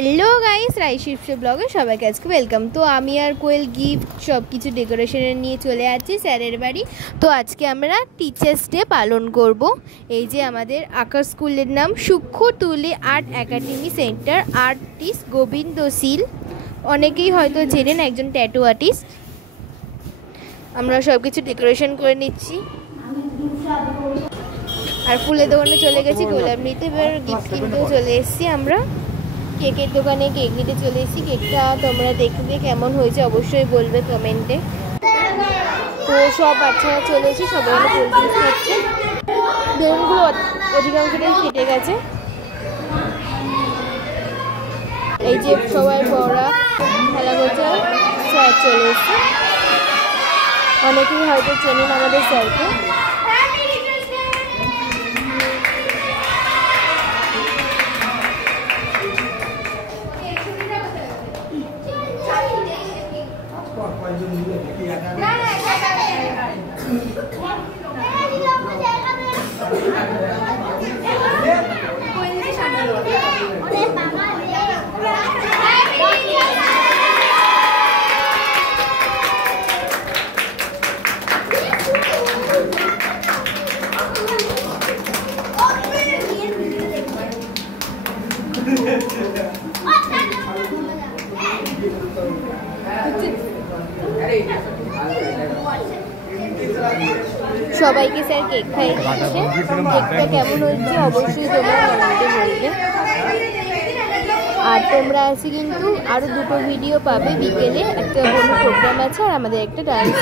Hello guys राइशिप्स ब्लगे सबाइके आज के welcome. तो आमी आर कोयल गिफ्ट सब किछु डेकोरेशने निये चले आछि स्यारेर बाड़ी। तो आज के आमरा टीचार्स डे पालन करब। এই যে আমাদের আঁকার স্কুলের নাম Sukshatuli Art Academy Centre, artist Gobinda Shil, অনেকেই হয়তো চেনেন, একজন ট্যাটু আর্টিস্ট। আমরা সব কিছু ডেকোরেশন করে নিচ্ছি আর ফুলের দোকানে চলে গেছি গোলাপ নিতে, এবার গিফট কিনতেও চলে এসেছি। আমরা কেকের দোকানে কেক নিতে চলে এসেছি। কেকটা তোমরা দেখবে কেমন হয়েছে অবশ্যই বলবে কমেন্টে। তো সব বাচ্চারা চলে এসেছি, সবাই কোল্ড ড্রিঙ্কস খাচ্ছে। বেলুনগুলো অধিকাংশটাই কেটে গেছে। এই যে সবাই বড়রা খেলা করছে, স্যার চলে এসেছে। অনেকেই হয়তো চেনেন আমাদের স্যারকে। সবাইকে স্যার কেক খাইয়ে দিচ্ছে। কেকটা কেমন হচ্ছে অবশ্যই তোমরা কমেন্টে বলবে। আর তোমরা আছে কিন্তু আরও দুটো ভিডিও পাবে। বিকেলে একটা কোনো প্রোগ্রাম আছে আর আমাদের একটা ডান্স,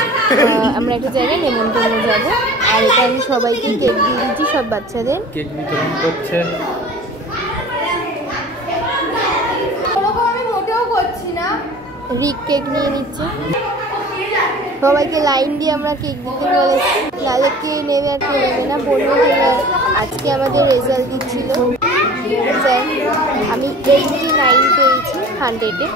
আমরা একটা জায়গায় নেমন্তন্ন যাবো। আর এটা আমি সবাইকে কেক দিয়ে দিচ্ছি, সব বাচ্চাদের কেক বিতরণ করছে। রিক কেক নিয়ে নিচ্ছে। সবাইকে লাইন দিয়ে আমরা কেক দিতে বলেছি, নাহলে কে নেবে আর কে নেবে না বলবো। আজকে আমাদের রেজাল্ট দিচ্ছিল স্যার, আমি 89 পেয়েছি 100-এ।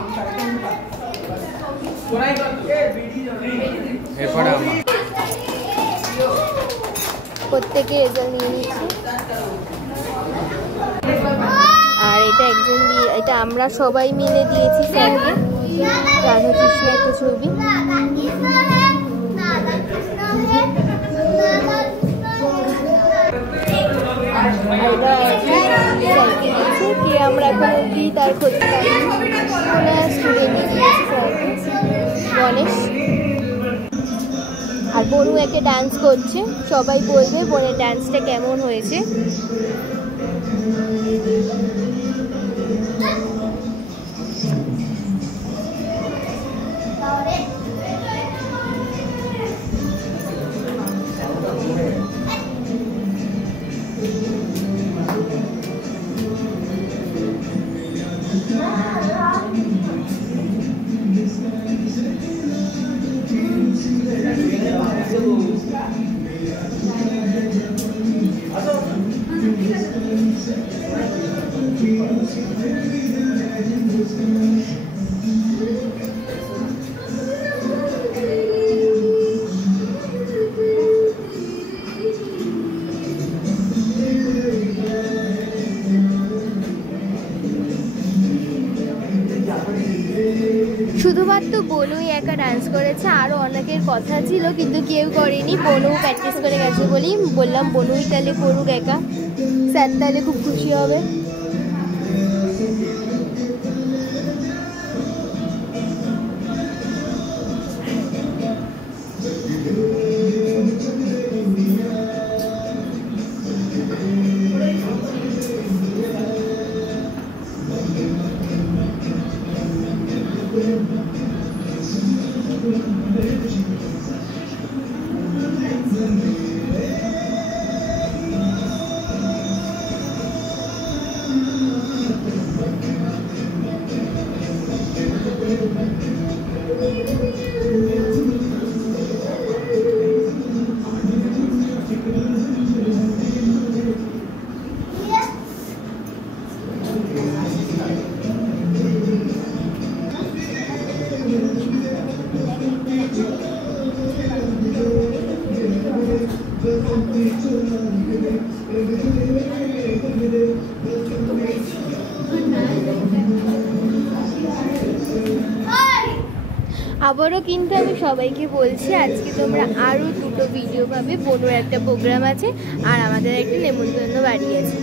প্রত্যেকে রেজাল্ট নিয়ে নিচ্ছে। আর এটা একজন দিয়ে, এটা আমরা সবাই মিলে দিয়েছি স্যারকে। রাধাকৃষ্ণ একটা ছবি। কে আমরা এখন অব্দি তার খোঁজ পাইনি। স্টুডেন্টই দিয়েছি গণেশ। আর বনু একটা ডান্স করছে, সবাই বলবে বোনের ডান্সটা কেমন হয়েছে। শুধুমাত্র বনুই একা ডান্স করেছে, আরও অনেকের কথা ছিল কিন্তু কেউ করেনি। বনু প্র্যাকটিস করে গেছে বলেই বললাম বনুই তাহলে করুক একা, স্যার তাহলে খুব খুশি হবে। আবারও কিন্তু আমি সবাইকে বলছি আজকে তোমরা আরও দুটো ভিডিও পাবে। বনুর একটা প্রোগ্রাম আছে আর আমাদের একটা নেমন্তন্ন বাড়ি আছে।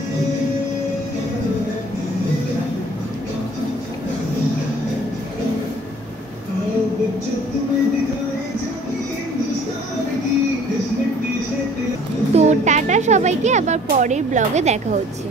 তো টাটা সবাইকে, আবার পরের ব্লগে দেখা হচ্ছে।